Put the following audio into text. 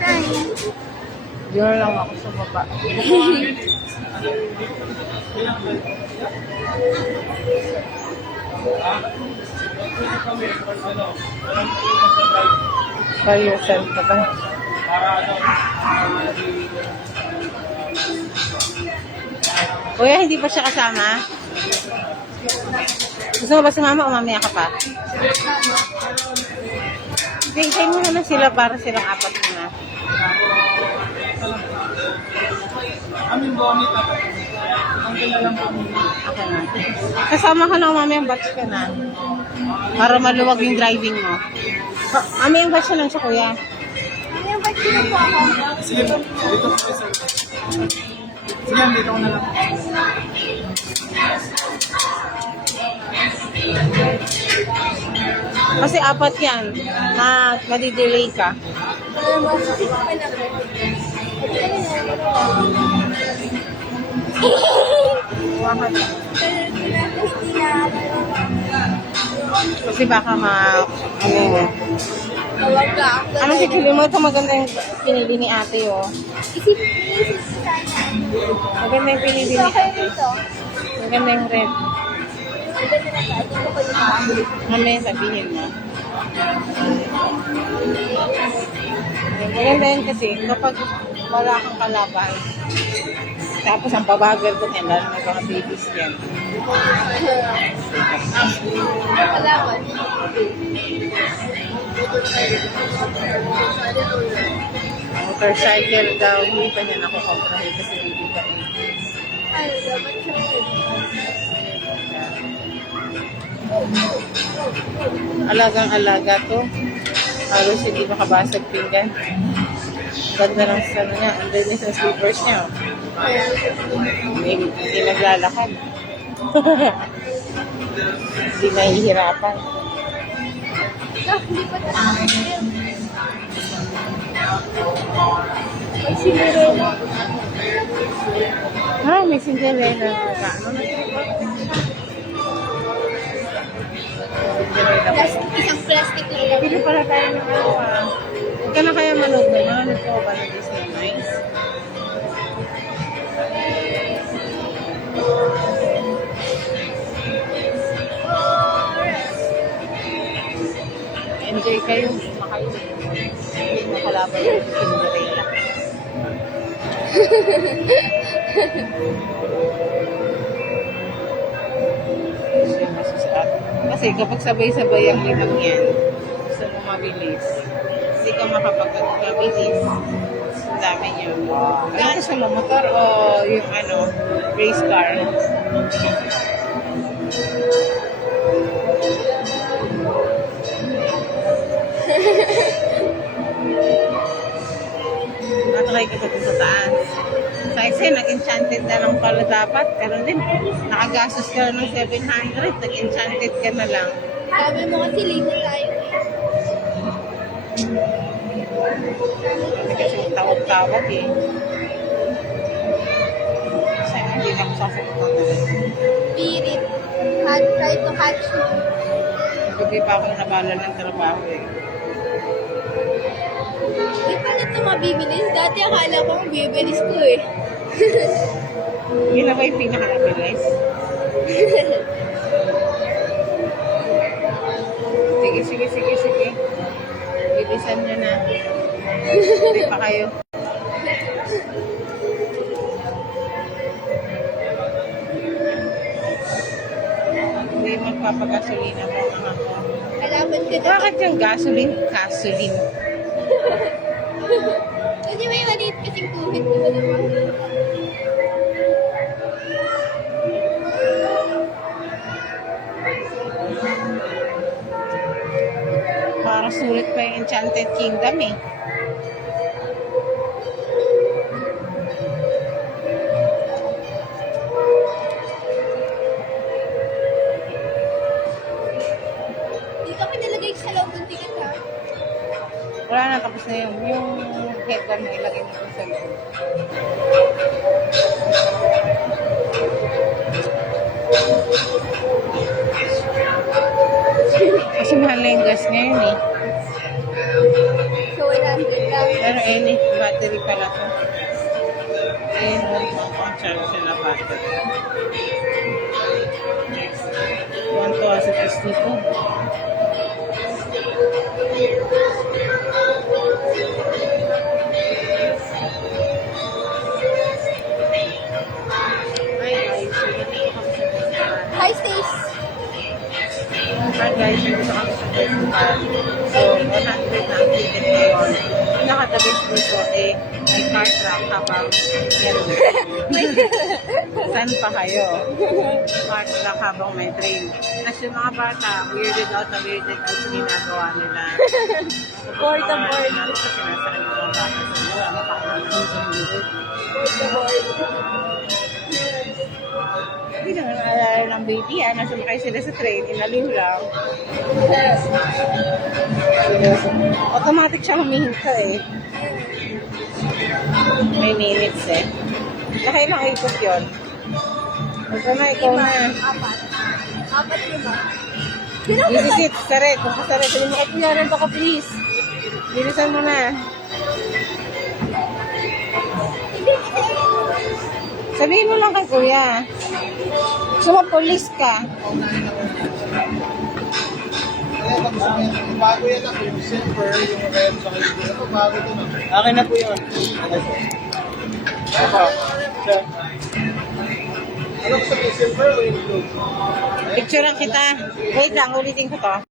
Hi. Diyan lang ako sa baba. By yourself ka ba? Kuya, hindi pa siya kasama? Gusto mo ba sumama o mamaya ka pa? Hintay mo na sila para silang apat na. Aming bonit ako. Ang kilalang kami. Ako na. Kasama ka na mamaya batch ka na. Para maluwag yung driving mo. Mamaya batch na lang siya, kuya. Ano yung ba't sino po ako? Sige po, dito po kayo sir. Sige, dito ko na lang. Kasi apat yan. Madidelay ka. Ano ba? Sino pa na po? Kasi baka Tawag ka. ano si Chili mo? Ito maganda yung pinili ni ate, oh. Isip sana. Maganda yung pinili Ito ni kayo ate. dito. Maganda yung red. Ang ganda na ka. Dito ko dito. Mamaya sabihin mo. Maganda yun kasi kapag wala kang kalaban, tapos ang pabagal ko niyan, lalo na mga babies yan. Kalaban. Motorcycle daw, hindi pa niya nakukomprahin kasi hindi pa rin. Ano dapat siya? Alagang-alaga to. Halos hindi makabasag pinggan. Ganda ng ano niya. Ang ganda sa slippers niya. Oh. Hindi naglalakad. Hindi nahihirapan. Hindi pa tayo. May sinirena. May Cinderella. Ano na Isang plastic lang. Pili pala tayo ng ano ah. Huwag ka na kaya manood na. Manood ko ba na Disney Nice? Enjoy kayo. Makayo. Hindi makalaban yung Cinderella. Kasi kapag sabay-sabay ang limang yan, gusto mo mabilis. Hindi ka makapag-mabilis. Ang dami niyo. Ano gusto mo, motor o yung ano, race car? Natry ka pa dun sa taas. Sa isa, nag-enchanted na lang pala dapat. Pero din, nakagastos ka ng 700, nag-enchanted ka na lang. Sabi mo kasi ligo tayo. Hindi kasi tawag-tawag eh. Kasi hindi na ako sasakutan na lang. Spirit. Try to catch you. Gabi pa ako nabala ng trabaho eh. Di pala ito mabibilis. Dati akala ko mabibilis ko eh. Yun na ba yung pinaka-nabilis? Sige. Bilisan nyo na. Hindi pa kayo. Hindi magpapagasolina mo mga ko. Kalaban ka na. Bakit yung gasoline? Kasi may maliit kasing tuhid ko naman. Para sulit pa yung Enchanted Kingdom eh. Dito ko nilagay sa loob ng ticket ha. Wala na, tapos na yun. Yung headband mo ilagay mo sa loob. Kasi Kasi mahal na yung gas ngayon eh. So, 100 lang. Pero battery pala to. Ayun, pang charge siya na battery. 1 to sa test nito. Hi, Stace. Hi guys, dito sa kami sa festival. So, 100 na ang ticket ngayon. Pinaka-the-best nito eh, may car track habang yan. Saan pa kayo? Car track habang may train. Kasi yung mga bata, weirded out sa ginagawa nila. Board to board. Kasi sinasakay ng mga bata sa nila. Mapakaman ng sumulog. Board to board. Hindi naman naalala ng baby nasumakay sila sa train, inaliw lang. Automatic siya humihinta eh. May minutes eh. Nakailang ikot yun? Ito na, ikaw na. 4. 5. Easy seat, saret. Kung kasaret, sabi mo, kuya, rento ka please. Bilisan mo na. Sabihin mo lang kay kuya. Sumapulis ka. Bago yan ako, yung silver, yung red, saka yung blue. Ako, bago ito na. Akin na po yun. Ako. Ano ko sabihin, silver o yung blue? Picture lang kita. Wait lang, ulitin ko to.